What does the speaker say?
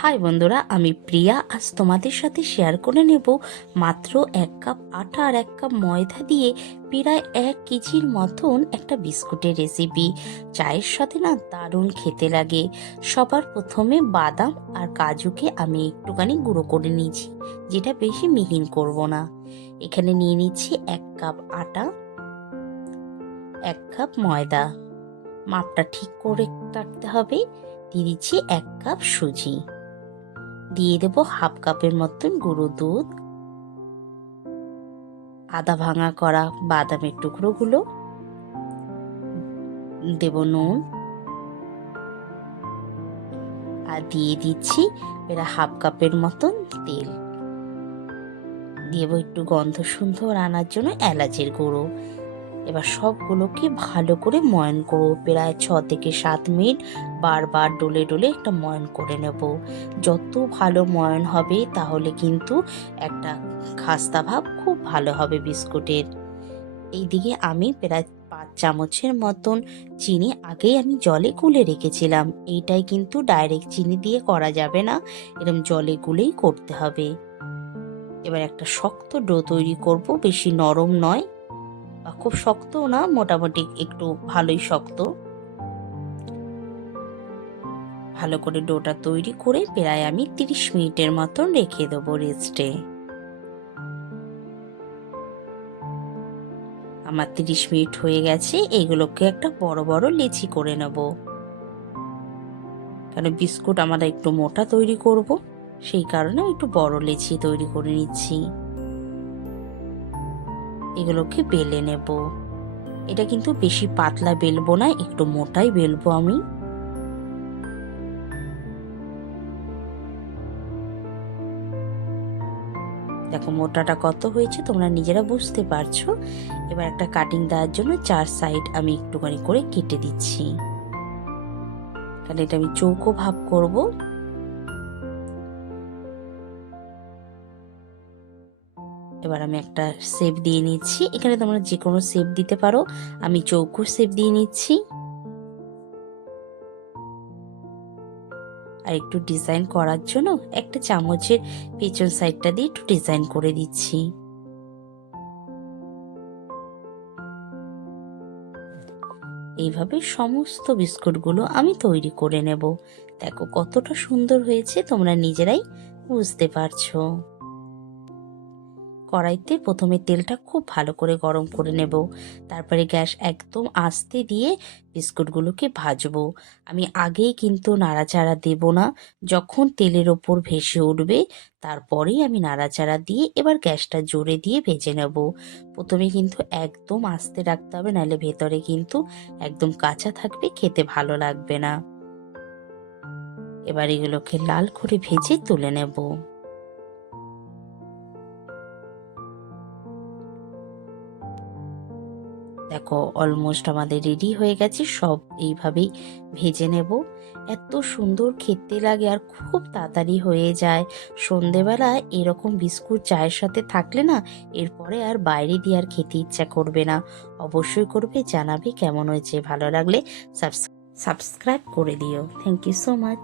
High বন্ধুরা, আমি প্রিয়া। আজ তোমাদের সাথে শেয়ার করে নেব মাত্র এক কাপ আটা আর এক কাপ ময়দা দিয়ে প্রায় এক কেজির মতন একটা বিস্কুটের রেসিপি চায়ের সাথে না দারুণ খেতে লাগে। সবার প্রথমে বাদাম আর কাজুকে আমি একটুখানি গুঁড়ো করে নিয়েছি, যেটা বেশি মিহিন করব না। এখানে নিয়ে নিচ্ছি এক কাপ আটা, এক কাপ ময়দা। মাপটা ঠিক করে কাটতে হবে। দিয়ে দিচ্ছি এক কাপ সুজি। দিয়ে দেবো হাফ কাপের মতন গুঁড়ো দুধ। আদা ভাঙা করা বাদামের টুকরোগুলো। দেব নুন। আর দিয়ে দিচ্ছি এরা হাফ কাপের মতন তেল। দেবো একটু গন্ধ সুন্দর আনার জন্য এলাচের গুঁড়ো। এবার সবগুলোকে ভালো করে ময়ন করব। প্রায় ছ থেকে সাত মিনিট বারবার ডলে ডলে একটা ময়ন করে নেব। যত ভালো ময়ন হবে, তাহলে কিন্তু একটা খাস্তা ভাব খুব ভালো হবে বিস্কুটের। এইদিকে আমি প্রায় পাঁচ চামচের মতন চিনি আগেই আমি জলে গুলে রেখেছিলাম। এইটাই কিন্তু ডাইরেক্ট চিনি দিয়ে করা যাবে না এরকম জলে গুলেই করতে হবে। এবার একটা শক্ত ডো তৈরি করব, বেশি নরম নয়। খুব শক্তও না, মোটামুটি একটু ভালোই শক্ত। ভালো করে ডোটা তৈরি করে প্রায় আমি তিরিশ মিনিটের মতন রেখে দেবো রেস্টে। আমার তিরিশ মিনিট হয়ে গেছে, এগুলোকে একটা বড় বড় লেচি করে নেব। কারণ বিস্কুট আমরা একটু মোটা তৈরি করব, সেই কারণে একটু বড় লেচি তৈরি করে নিচ্ছি। এগুলোকে বেলে নেব। এটা কিন্তু বেশি পাতলা বেলবো না, একটু মোটাই বেলবো আমি। দেখো মোটাটা কত হয়েছে তোমরা নিজেরা বুঝতে পারছ। এবার একটা কাটিং দেওয়ার জন্য চার সাইড আমি একটুখানি করে কেটে দিচ্ছি। কারণ এটা আমি চৌকো ভাব করব। এবার আমি একটা শেপ দিয়ে নিচ্ছি। এখানে তোমরা যে কোনো শেপ দিতে পারো। আমি চৌকো শেপ দিয়ে নিচ্ছি। আর একটু ডিজাইন করার জন্য একটা চামচের পেছন সাইডটা দিয়ে একটু ডিজাইন করে দিচ্ছি। এইভাবে সমস্ত বিস্কুটগুলো আমি তৈরি করে নেব। দেখো কতটা সুন্দর হয়েছে, তোমরা নিজেরাই বুঝতে পারছ। কড়াইতে প্রথমে তেলটা খুব ভালো করে গরম করে নেব। তারপরে গ্যাস একদম আস্তে দিয়ে বিস্কুটগুলোকে ভাজবো। আমি আগেই কিন্তু নাড়াচাড়া দেব না। যখন তেলের ওপর ভেসে উঠবে, তারপরেই আমি নাড়াচাড়া দিয়ে এবার গ্যাসটা জোরে দিয়ে ভেজে নেব। প্রথমে কিন্তু একদম আস্তে রাখতে হবে, নাহলে ভেতরে কিন্তু একদম কাঁচা থাকবে, খেতে ভালো লাগবে না। এবার এগুলোকে লাল করে ভেজে তুলে নেব। দেখো অলমোস্ট আমাদের রেডি হয়ে গেছে, সব এইভাবেই ভেজে নেব। এত সুন্দর খেতে লাগে আর খুব তাড়াতাড়ি হয়ে যায়। সন্ধেবেলা এরকম বিস্কুট চায়ের সাথে থাকলে না, এরপরে আর বাইরে দিয়ে আর খেতে ইচ্ছা করবে না। অবশ্যই করবে, জানাবে কেমন হয়েছে, ভালো লাগলে সাবস্ক্রাইব করে দিও। Thank you so much